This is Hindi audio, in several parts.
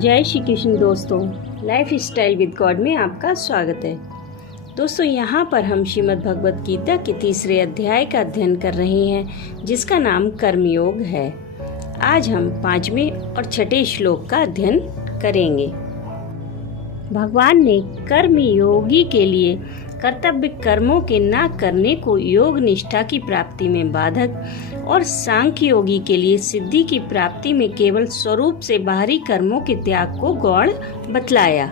जय श्री कृष्ण दोस्तों, लाइफ स्टाइल विद गॉड में आपका स्वागत है। दोस्तों, यहाँ पर हम श्रीमद् भगवत गीता के तीसरे अध्याय का अध्ययन कर रहे हैं, जिसका नाम कर्मयोग है। आज हम 5वें और 6ठे श्लोक का अध्ययन करेंगे। भगवान ने कर्मयोगी के लिए कर्तव्य कर्मों के न करने को योग निष्ठा की प्राप्ति में बाधक और सांख्य योगी के लिए सिद्धि की प्राप्ति में केवल स्वरूप से बाहरी कर्मों के त्याग को गौण बतलाया।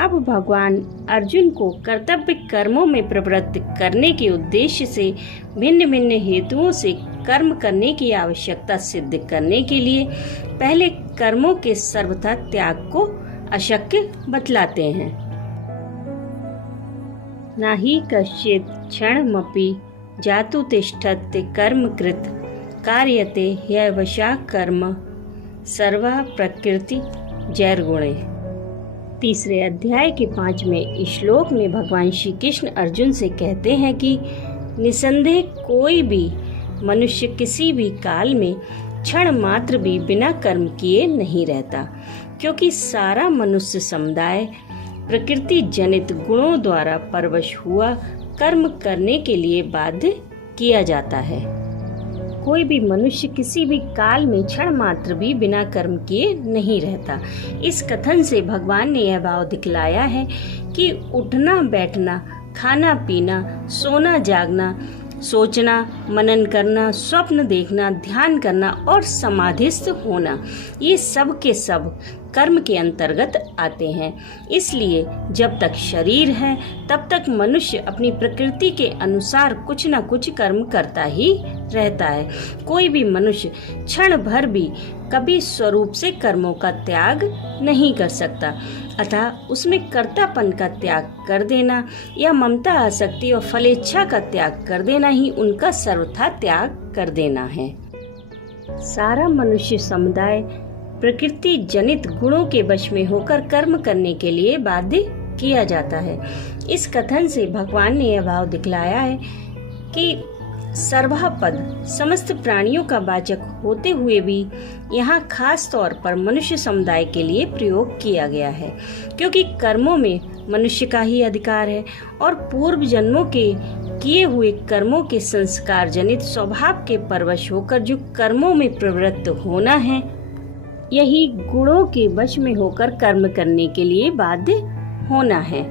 अब भगवान अर्जुन को कर्तव्य कर्मों में प्रवृत्त करने के उद्देश्य से भिन्न भिन्न हेतुओं से कर्म करने की आवश्यकता सिद्ध करने के लिए पहले कर्मों के सर्वथा त्याग को अशक्य बतलाते हैं। नाहि कश्चित् क्षणमपि जातु तिष्ठत्ते कर्मकृत कार्यते ह्यवशः कर्म सर्वा प्रकृति जैर्गुणे। तीसरे अध्याय के 5वें श्लोक में भगवान श्री कृष्ण अर्जुन से कहते हैं कि निसंदेह कोई भी मनुष्य किसी भी काल में क्षण मात्र भी बिना कर्म किए नहीं रहता, क्योंकि सारा मनुष्य समुदाय प्रकृति जनित गुणों द्वारा परवश हुआ कर्म करने के लिए बाध्य किया जाता है। कोई भी मनुष्य किसी भी काल में क्षण मात्र भी बिना कर्म किए नहीं रहता। इस कथन से भगवान ने यह भाव दिखलाया है कि उठना बैठना, खाना पीना, सोना जागना, सोचना, मनन करना, स्वप्न देखना, ध्यान करना और समाधिस्थ होना, ये सब के सब कर्म के अंतर्गत आते हैं। इसलिए जब तक शरीर है तब तक मनुष्य अपनी प्रकृति के अनुसार कुछ न कुछ कर्म करता ही रहता है। कोई भी मनुष्य क्षण भर भी कभी स्वरूप से कर्मों का त्याग नहीं कर सकता, अतः उसमें कर्तापन का त्याग कर देना या ममता, आसक्ति और फलेच्छा का त्याग कर देना ही उनका सर्वथा त्याग कर देना है। सारा मनुष्य समुदाय प्रकृति जनित गुणों के वश में होकर कर्म करने के लिए बाध्य किया जाता है। इस कथन से भगवान ने यह भाव दिखलाया है कि सर्वः पद समस्त प्राणियों का वाचक होते हुए भी यहाँ खास तौर पर मनुष्य समुदाय के लिए प्रयोग किया गया है, क्योंकि कर्मों में मनुष्य का ही अधिकार है और पूर्व जन्मों के किए हुए कर्मों के संस्कार जनित स्वभाव के परवश होकर जो कर्मों में प्रवृत्त होना है, यही गुणों के वश में होकर कर्म करने के लिए बाध्य होना है।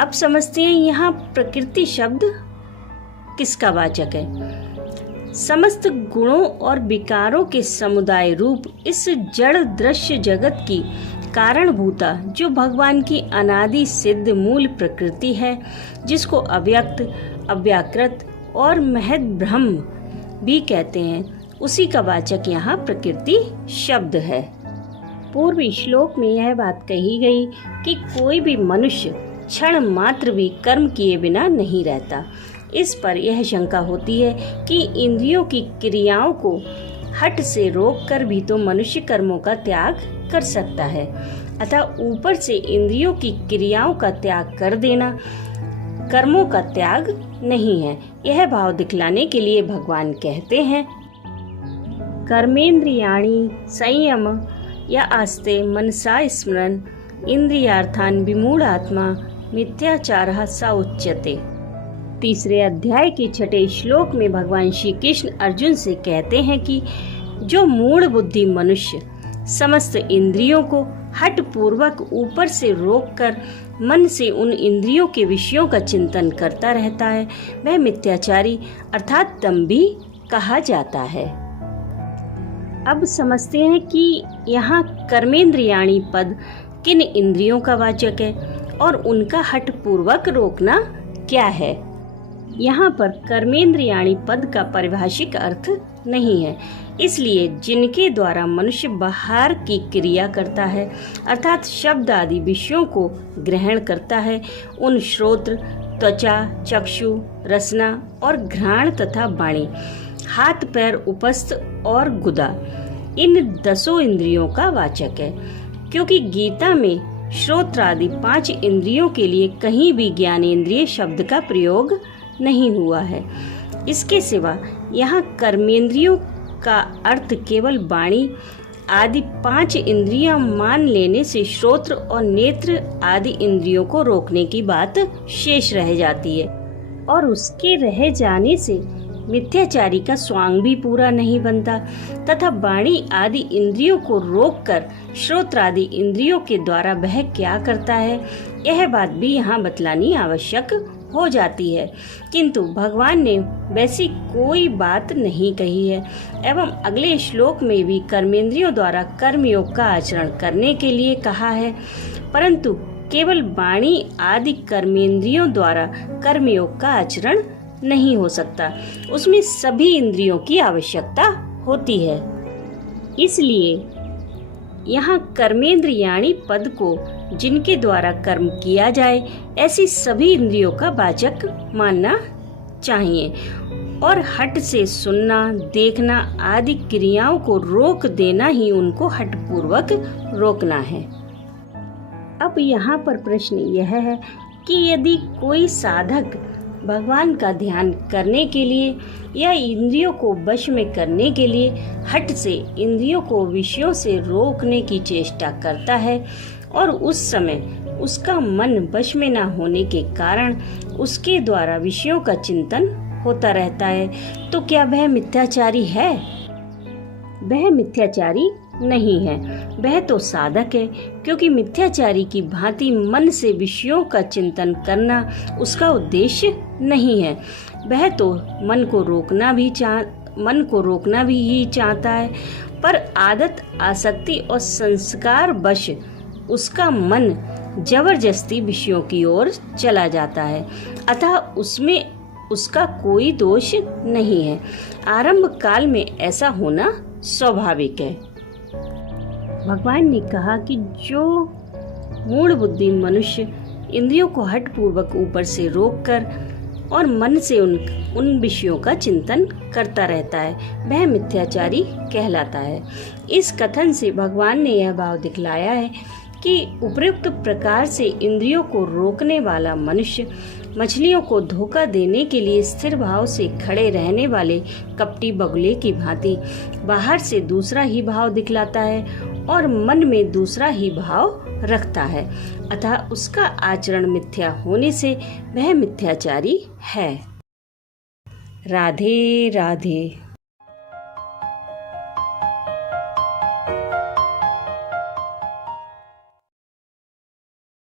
अब समझते हैं यहाँ प्रकृति शब्द किसका वाचक है। समस्त गुणों और विकारों के समुदाय रूप इस जड़ दृश्य जगत की कारणभूता जो भगवान की अनादि सिद्ध मूल प्रकृति है, जिसको अव्यक्त, अव्याकृत और महद ब्रह्म भी कहते हैं, उसी का वाचक यहाँ प्रकृति शब्द है। पूर्व श्लोक में यह बात कही गई कि कोई भी मनुष्य क्षण मात्र भी कर्म किए बिना नहीं रहता। इस पर यह शंका होती है कि इंद्रियों की क्रियाओं को हठ से रोक कर भी तो मनुष्य कर्मों का त्याग कर सकता है, अतः ऊपर से इंद्रियों की क्रियाओं का त्याग कर देना कर्मों का त्याग नहीं है। यह भाव दिखलाने के लिए भगवान कहते हैं, कर्मेंद्रियाणि संयम या आस्ते मनसा स्मरन् इंद्रियार्थान विमूढ़ात्मा मिथ्याचारः स उच्यते। तीसरे अध्याय के 6ठे श्लोक में भगवान श्री कृष्ण अर्जुन से कहते हैं कि जो मूढ़ बुद्धि मनुष्य समस्त इंद्रियों को हठ पूर्वक ऊपर से रोककर मन से उन इंद्रियों के विषयों का चिंतन करता रहता है, वह मिथ्याचारी अर्थात दंभी कहा जाता है। अब समझते हैं कि यहाँ कर्मेंद्रियाणि पद किन इंद्रियों का वाचक है और उनका हठ पूर्वक रोकना क्या है। यहाँ पर कर्मेंद्रियाणि पद का पारिभाषिक अर्थ नहीं है, इसलिए जिनके द्वारा मनुष्य बाहर की क्रिया करता है अर्थात शब्द आदि विषयों को ग्रहण करता है, उन श्रोत्र, त्वचा, चक्षु, रसना और घ्राण तथा वाणी, हाथ पैर उपस्थ और गुदा, इन 10 इंद्रियों का वाचक है। क्योंकि गीता में श्रोत्र आदि 5 इंद्रियों के लिए कहीं भी ज्ञानेंद्रिय शब्द का प्रयोग नहीं हुआ है। इसके सिवा यहाँ कर्मेंद्रियों का अर्थ केवल वाणी आदि 5 इंद्रियां मान लेने से श्रोत्र और नेत्र आदि इंद्रियों को रोकने की बात शेष रह जाती है, और उसके रह जाने से मिथ्याचारी का स्वांग भी पूरा नहीं बनता तथा वाणी आदि इंद्रियों को रोककर श्रोत्र आदि इंद्रियों के द्वारा वह क्या करता है, यह बात भी यहाँ बतलानी आवश्यक हो जाती है। किंतु भगवान ने वैसी कोई बात नहीं कही है एवं अगले श्लोक में भी कर्मेंद्रियों द्वारा कर्मयोग का आचरण करने के लिए कहा है, परंतु केवल वाणी आदि कर्मेंद्रियों द्वारा कर्मयोग का आचरण नहीं हो सकता, उसमें सभी इंद्रियों की आवश्यकता होती है। इसलिए यहाँ कर्मेंद्रियाणि पद को जिनके द्वारा कर्म किया जाए ऐसी सभी इंद्रियों का वाचक मानना चाहिए, और हट से सुनना, देखना आदि क्रियाओं को रोक देना ही उनको हठपूर्वक रोकना है। अब यहाँ पर प्रश्न यह है कि यदि कोई साधक भगवान का ध्यान करने के लिए या इंद्रियों को वश में करने के लिए हठ से इंद्रियों को विषयों से रोकने की चेष्टा करता है और उस समय उसका मन वश में न होने के कारण उसके द्वारा विषयों का चिंतन होता रहता है, तो क्या वह मिथ्याचारी है? वह मिथ्याचारी नहीं है, वह तो साधक है, क्योंकि मिथ्याचारी की भांति मन से विषयों का चिंतन करना उसका उद्देश्य नहीं है। वह तो मन को रोकना भी ही चाहता है, पर आदत, आसक्ति और संस्कार वश उसका मन जबरदस्ती विषयों की ओर चला जाता है, अतः उसमें उसका कोई दोष नहीं है। आरंभ काल में ऐसा होना स्वाभाविक है। भगवान ने कहा कि जो मूढ़ बुद्धि मनुष्य इंद्रियों को हठपूर्वक ऊपर से रोककर और मन से उन विषयों का चिंतन करता रहता है, वह मिथ्याचारी कहलाता है। इस कथन से भगवान ने यह भाव दिखलाया है कि उपयुक्त प्रकार से इंद्रियों को रोकने वाला मनुष्य मछलियों को धोखा देने के लिए स्थिर भाव से खड़े रहने वाले कपटी बगुले की भांति बाहर से दूसरा ही भाव दिखलाता है और मन में दूसरा ही भाव रखता है, अतः उसका आचरण मिथ्या होने से वह मिथ्याचारी है। राधे राधे।